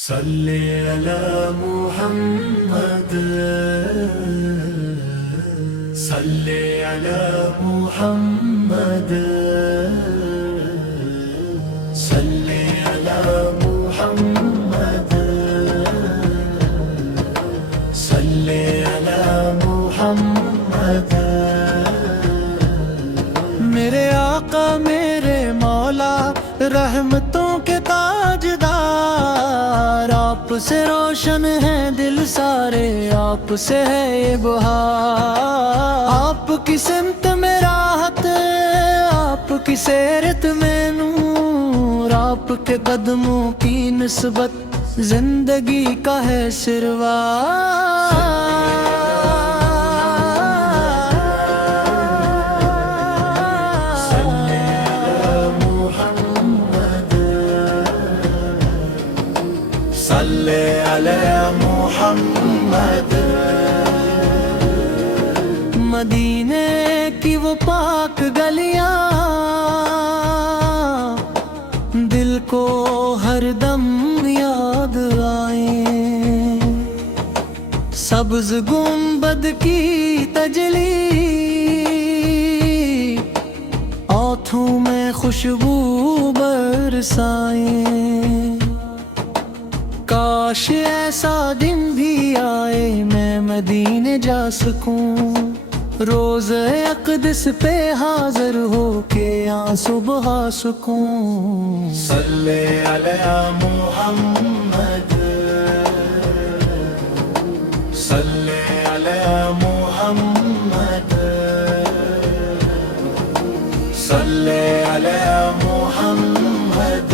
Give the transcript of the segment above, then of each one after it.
صلی علی محمد صلی علی محمد صلی علی محمد صلی علی محمد میرے آقا میرے مولا رحمتوں کے تاجدار، آپ سے روشن ہے دل سارے، آپ سے ہے یہ بہار، آپ کی سمت میں راحت، آپ کی سیرت میں نور، آپ کے قدموں کی نسبت زندگی کا ہے سروا۔ صلی علی محمد، مدینے کی وہ پاک گلیاں دل کو ہر دم یاد آئیں، سبز گنبد کی تجلی آنکھوں میں خوشبو برسائیں، کاش ایسا دن بھی آئے میں مدینے جا سکوں، روز اقدس پہ حاضر ہو کے آنسو بہا سکوں۔ صلی علی محمد صلی علی محمد صلی علی محمد،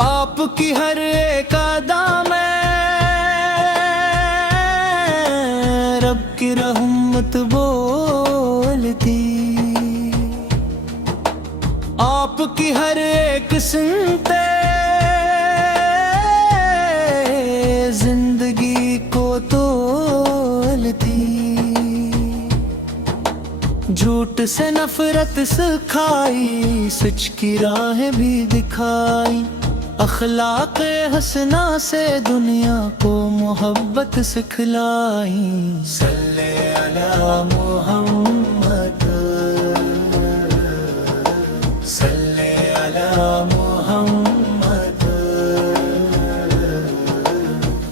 آپ کی ہر ایک ادا میں رب کی رحمت بولتی، آپ کی ہر ایک سنتے زندگی کو تولتی، جھوٹ سے نفرت سکھائی، سچ کی راہ بھی دکھائی، اخلاق حسنہ سے دنیا کو محبت سکھلائی۔ صلی علی محمد صلی علی محمد،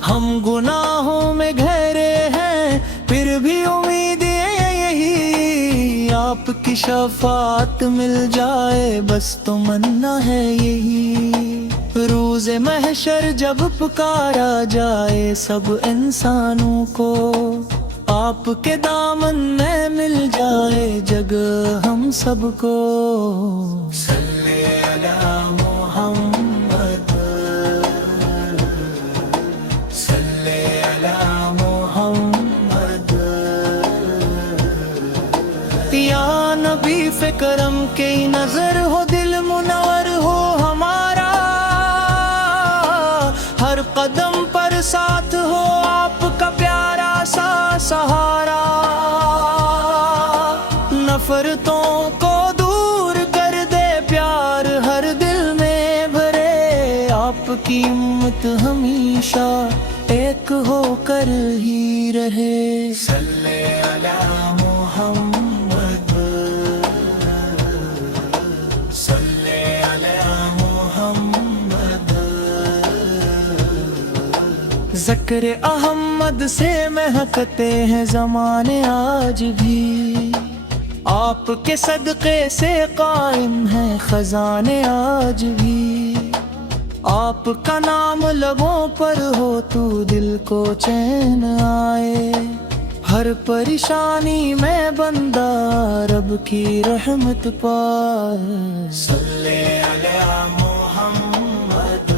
ہم گناہوں میں گہرے ہیں پھر بھی امید یہی، آپ کی شفاعت مل جائے بس تمنا ہے یہی، روز محشر جب پکارا جائے سب انسانوں کو، آپ کے دامن میں مل جائے جگہ ہم سب کو۔ صلی علی محمد صلی علی محمد، یا نبی فکرم کی نظر ہو، دل منور ہو ہمارا، ہر قدم پر ساتھ ہو آپ کا پیارا سا سہارا، نفرتوں کو دور کر دے پیار ہر دل میں بھرے، آپ کی امت ہمیشہ ایک ہو کر ہی رہے۔ صلی علی محمد صلی علی محمد، ذکر احمد سے مہکتے ہیں زمانے آج بھی، آپ کے صدقے سے قائم ہیں خزانے آج بھی، آپ کا نام لبوں پر ہو تو دل کو چین آئے، ہر پریشانی میں بندہ رب کی رحمت پائے۔ صلی علی محمد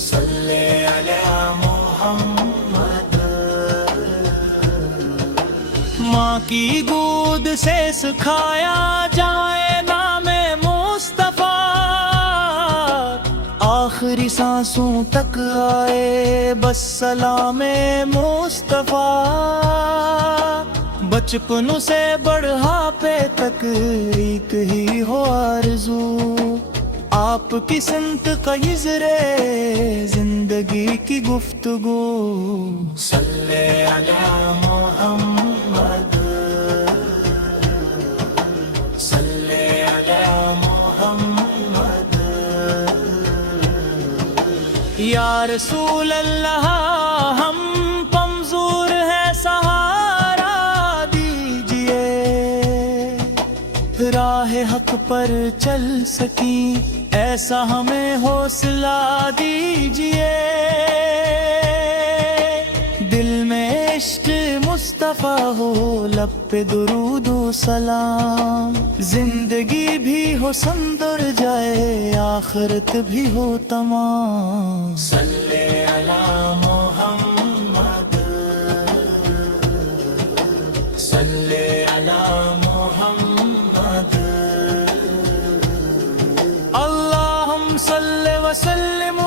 صلی علی محمد، ماں کی گود سے سکھایا جائے نام مصطفیٰ، آخری سانسوں تک آئے بس سلام مصطفیٰ، بچپن سے بڑھاپے تک ایک ہی ہو آرزو، آپ کی سمت قیزرے زندگی کی گفتگو صلی علی محمد صلی علی محمد یا رسول اللہ ہم کمزور ہیں سہارا دیجئے راہ حق پر چل سکیں ایسا ہمیں حوصلہ دیجئے دل میں عشق مصطفیٰ ہو لب پہ درود و سلام زندگی بھی ہو سمندر جائے آخرت بھی ہو تمام صلی علی محمد صلی علی محمد اللہم صلی وسلم